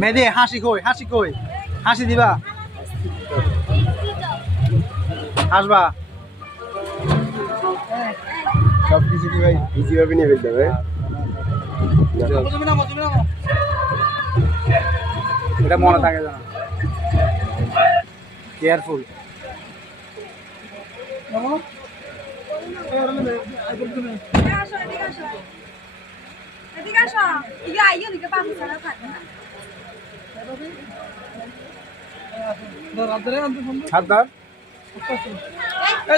মেদে হাসি কই হাসি দিবা হাসবা সব কিছু কি ভাই ইজি ভাবে নিয়ে ফেলতে হবে এটা মনে থাকে জানা কেয়ারফুল হাতদার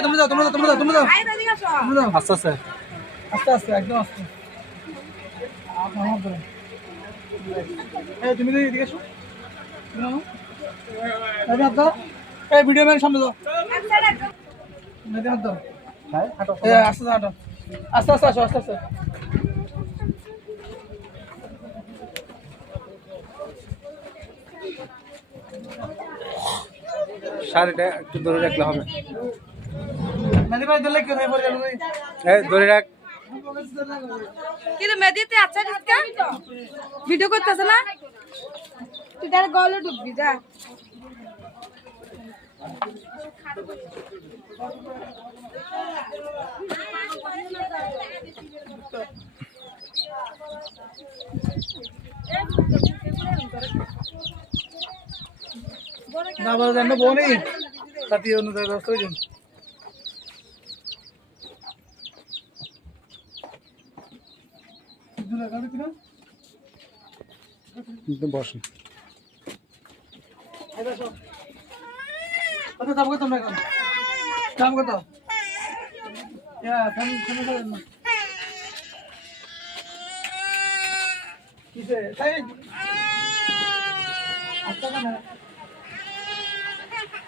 তোমরা যাও আস্তে আস্তে একদম আস্তে তুমি এদিকে আসো ভিডিও ম্যান সামনে যাও আস্তে হাঁটো আস্তে আসো আস্তে শাড়িটা একটু ধরে রাখলে হবে ধরে রাখ কিন্তু মেদিতে আচ্ছা ভিডিও করতেছে না তুই তার গলে ঢুকবি যা না বলো জানো বোনি সাথী অনুযায়ী ব্যবস্থা হয়েছেন বসুন কত দাম কত তোমরা এখন দাম কত কিসে